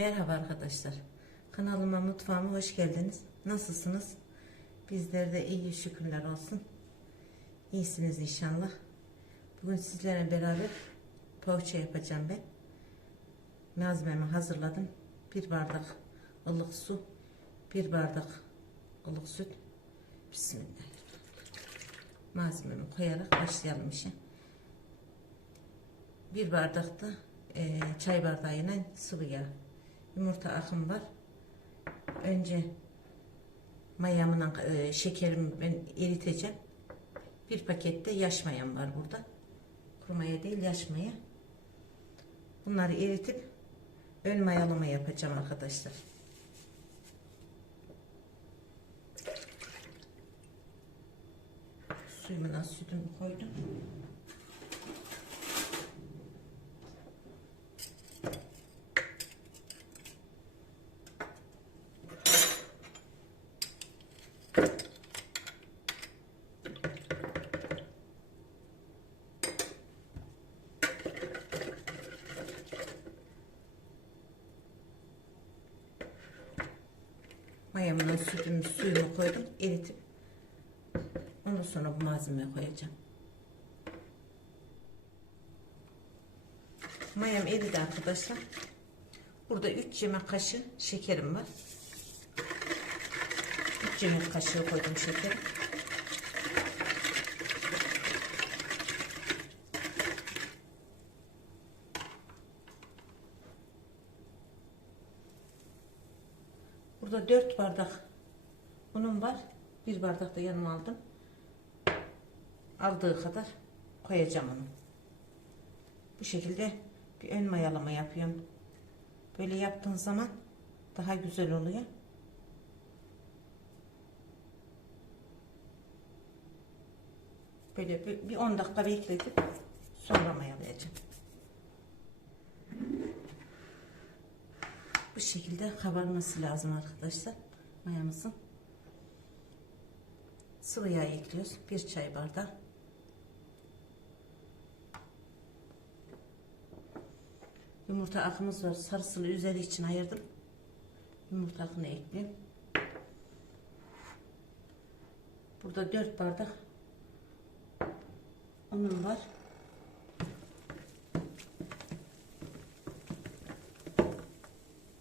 Merhaba arkadaşlar. Kanalıma mutfağıma hoş geldiniz. Nasılsınız? Bizler de iyi şükürler olsun. İyisiniz inşallah. Bugün sizlerle beraber poğaça yapacağım ben. Malzememi hazırladım. Bir bardak ılık su, bir bardak ılık süt. Bismillahirrahmanirrahim. Malzememi koyarak başlayalım işe. Bir bardak da e, çay bardağıyla sıvı yağ. Yumurta akım var. Önce mayamla e, şekerimi ben eriteceğim. Bir pakette yaş mayam var burada. Kuru maya değil yaş maya. Bunları eritip ön mayalama yapacağım arkadaşlar. Suyumuna sütümü koydum. Mayamına sütümü suyumu koydum. Eritip ondan sonra bu malzemeyi koyacağım. Mayam eridi arkadaşlar. Burada 3 yemek kaşığı şekerim var. 3 yemek kaşığı koydum şeker. Burada 4 bardak unum var. Bir bardak da yanıma aldım. Aldığı kadar koyacağım onu. Bu şekilde bir ön mayalama yapıyorum. Böyle yaptığın zaman daha güzel oluyor. Böyle bir, bir 10 dakika bekletip sonra mayalayacağım. Şekilde kabarması lazım arkadaşlar. Mayamızın. Sıvı yağ ekliyoruz. Bir çay bardağı. Yumurta akımız var. Sarısını üzeri için ayırdım. Yumurta akını ekliyorum. Burada 4 bardak unum var.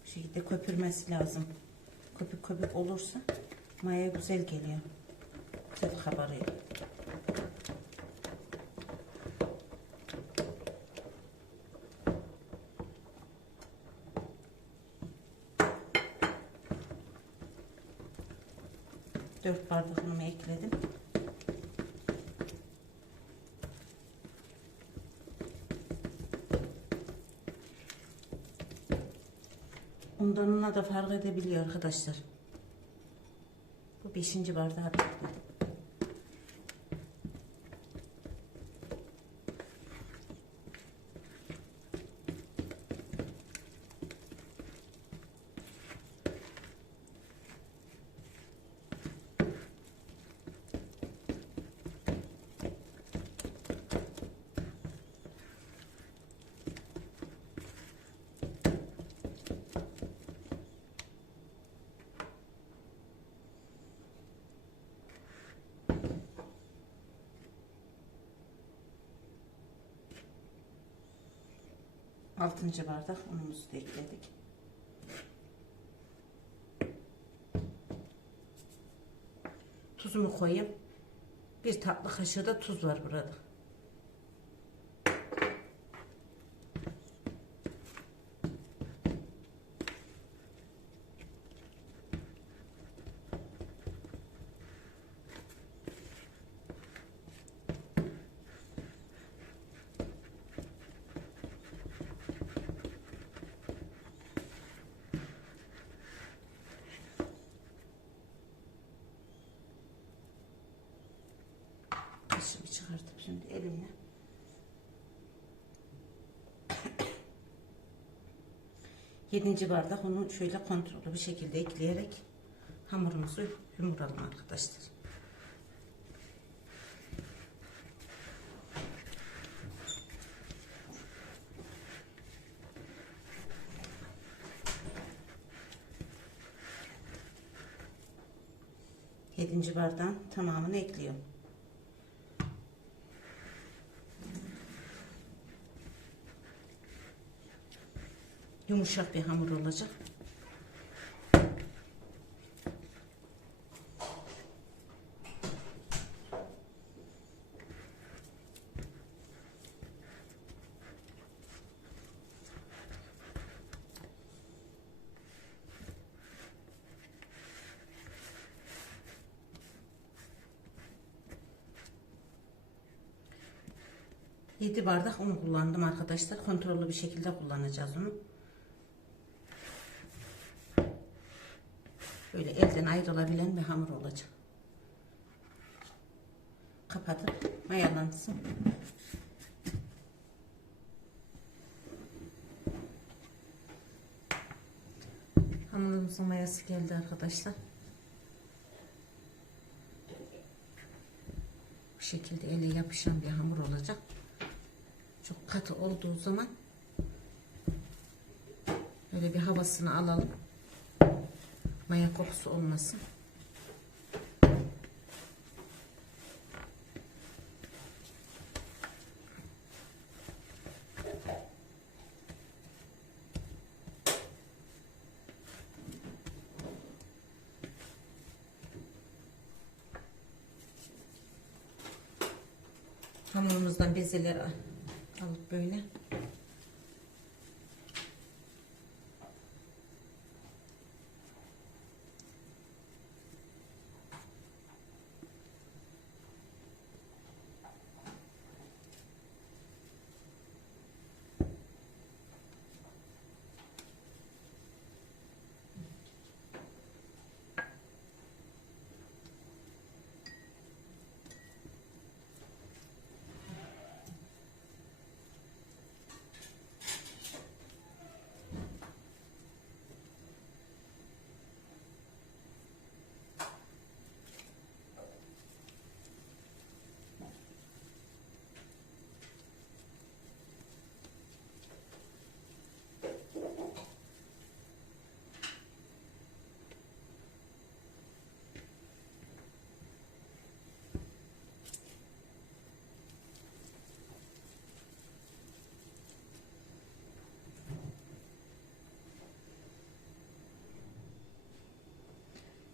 Bu şekilde köpürmesi lazım. Köpük köpük olursa maya güzel geliyor. Güzel kabarıyor. Undanına da fark edebiliyor arkadaşlar. Bu beşinci bardağı bitti. 6. bardak unumuzu da ekledik. Tuzumu koyayım. Bir tatlı kaşığı da tuz var burada. Dişimi çıkarttım şimdi elimle. Yedinci bardak onu şöyle kontrollü bir şekilde ekleyerek hamurumuzu yumuralım arkadaşlar. Yedinci bardağın tamamını ekliyorum. Yumuşak bir hamur olacak. Yedi bardak un kullandım arkadaşlar. Kontrollü bir şekilde kullanacağız onu. Böyle elden ayrılabilen bir hamur olacak. Kapatıp mayalansın. Hamurumuzun mayası geldi arkadaşlar. Bu şekilde ele yapışan bir hamur olacak. Çok katı olduğu zaman böyle bir havasını alalım. Maya kokusu olmasın. Hamurumuzdan bezeleri alıp böyle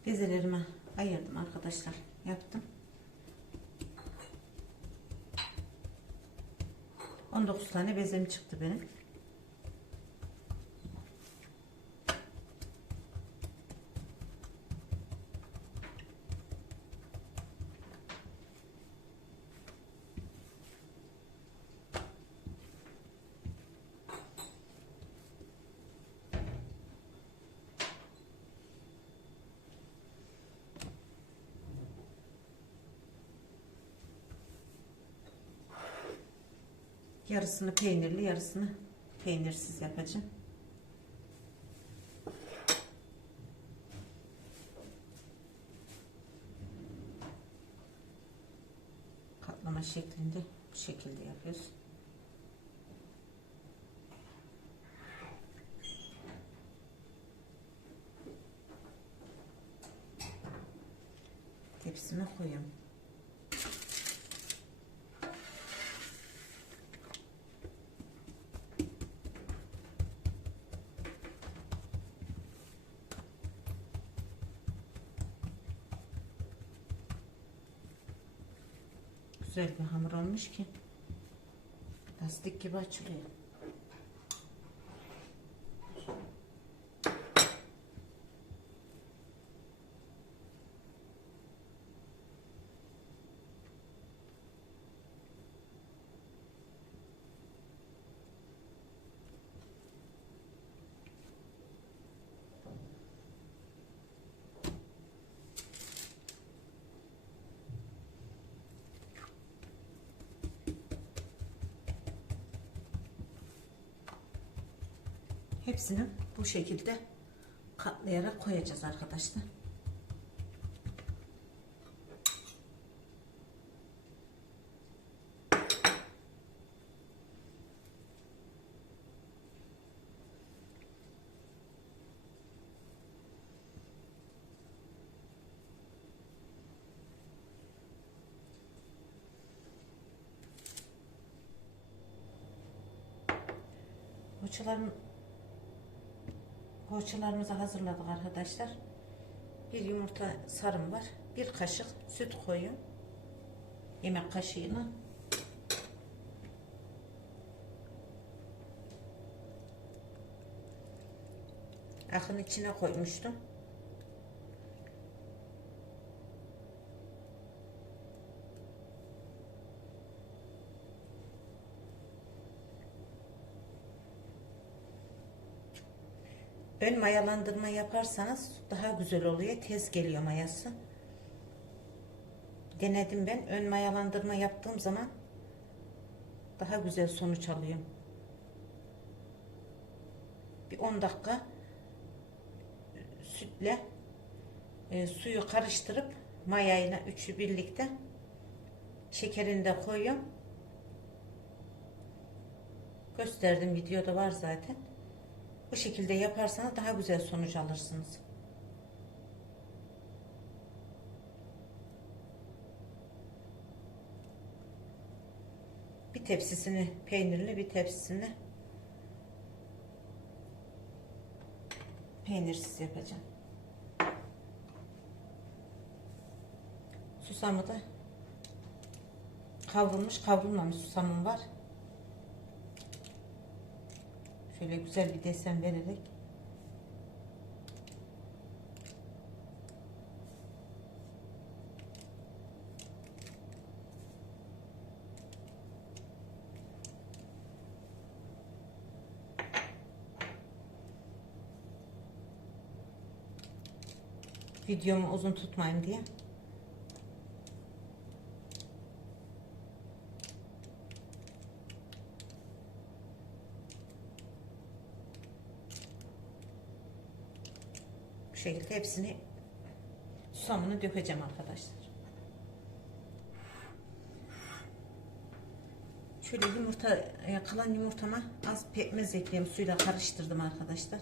bezelerimi ayırdım arkadaşlar. Yaptım. 19 tane bezem çıktı benim. Yarısını peynirli, yarısını peynirsiz yapacağım. Katlama şeklinde bu şekilde yapıyoruz. Tepsime koyuyorum. Güzel bir hamur olmuş ki lastik gibi açılıyor. Hepsini bu şekilde katlayarak koyacağız arkadaşlar. Fırçaların poğaçalarımızı hazırladık arkadaşlar. Bir yumurta sarım var. Bir kaşık süt koyun. Yemek kaşığıyla. Akın içine koymuştum. Ön mayalandırma yaparsanız daha güzel oluyor. Tez geliyor mayası. Denedim ben. Ön mayalandırma yaptığım zaman daha güzel sonuç alıyorum. Bir 10 dakika sütle e, suyu karıştırıp mayayla üçü birlikte şekerini de koyuyorum. Gösterdim videoda var zaten. Bu şekilde yaparsanız daha güzel sonuç alırsınız. Bir tepsisini peynirli bir tepsisini peynirsiz yapacağım. Susamı da kavrulmuş kavrulmamış susamım var. Şöyle güzel bir desen vererek videomu uzun tutmayayım diye. Şekilde hepsini susamını dökeceğim arkadaşlar. Şöyle yumurta e, kalan yumurtama az pekmez ekleyeyim suyla karıştırdım arkadaşlar.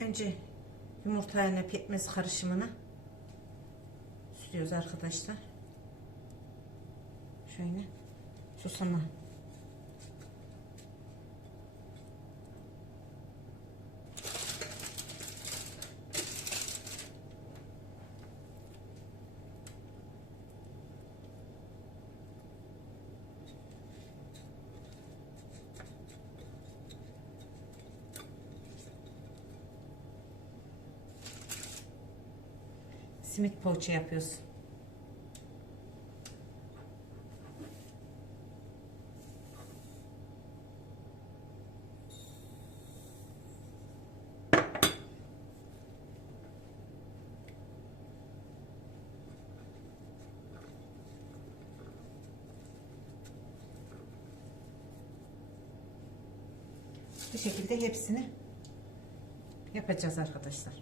Önce yumurtayla pekmez karışımını sürüyoruz arkadaşlar. Şöyle susama. Simit poğaça yapıyoruz. Bu şekilde hepsini yapacağız arkadaşlar.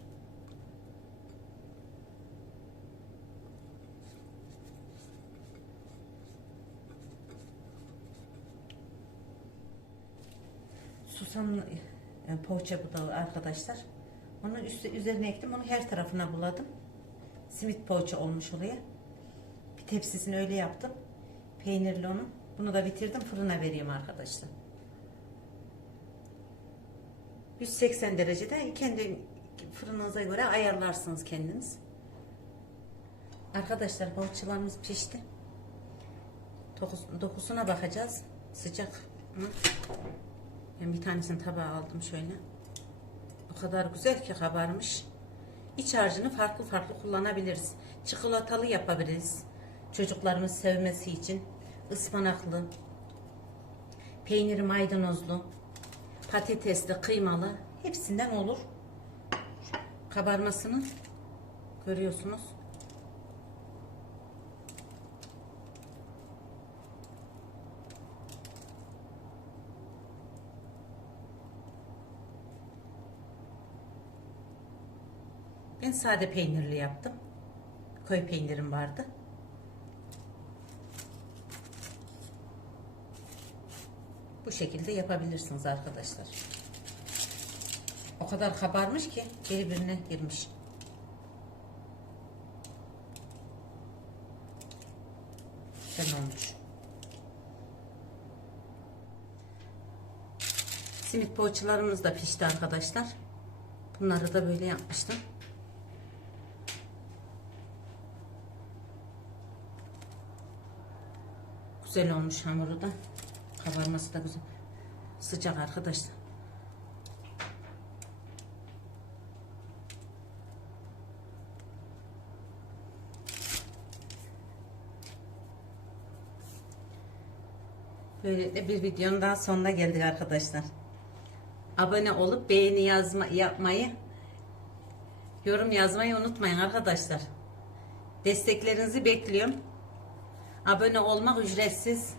Susam e, poğaça bu da arkadaşlar. Onu üstü, üzerine ektim. Onu her tarafına buladım. Simit poğaça olmuş oraya. Bir tepsisini öyle yaptım. Peynirli onu. Bunu da bitirdim. Fırına veriyorum arkadaşlar. 180 derecede kendi fırınınıza göre ayarlarsınız kendiniz. Arkadaşlar poğaçalarımız pişti. Dokus- Dokusuna bakacağız. Sıcak mı? Ben bir tanesini tabağa aldım şöyle. O kadar güzel ki kabarmış. İç harcını farklı farklı kullanabiliriz. Çikolatalı yapabiliriz. Çocuklarımız sevmesi için. ıspanaklı, peyniri maydanozlu, patatesli, kıymalı hepsinden olur. Kabarmasını görüyorsunuz. Ben sade peynirli yaptım. Koyu peynirim vardı. Bu şekilde yapabilirsiniz arkadaşlar. O kadar kabarmış ki birbirine girmiş. güzel olmuş. Simit poğaçalarımız da pişti arkadaşlar. Bunları da böyle yapmıştım. Güzel olmuş hamuru da. Kabarması da güzel. Sıcak arkadaşlar. Böylelikle bir videonun daha sonuna geldik arkadaşlar. Abone olup beğeni yazma, yapmayı, yorum yazmayı unutmayın arkadaşlar. Desteklerinizi bekliyorum. Abone olmak ücretsiz.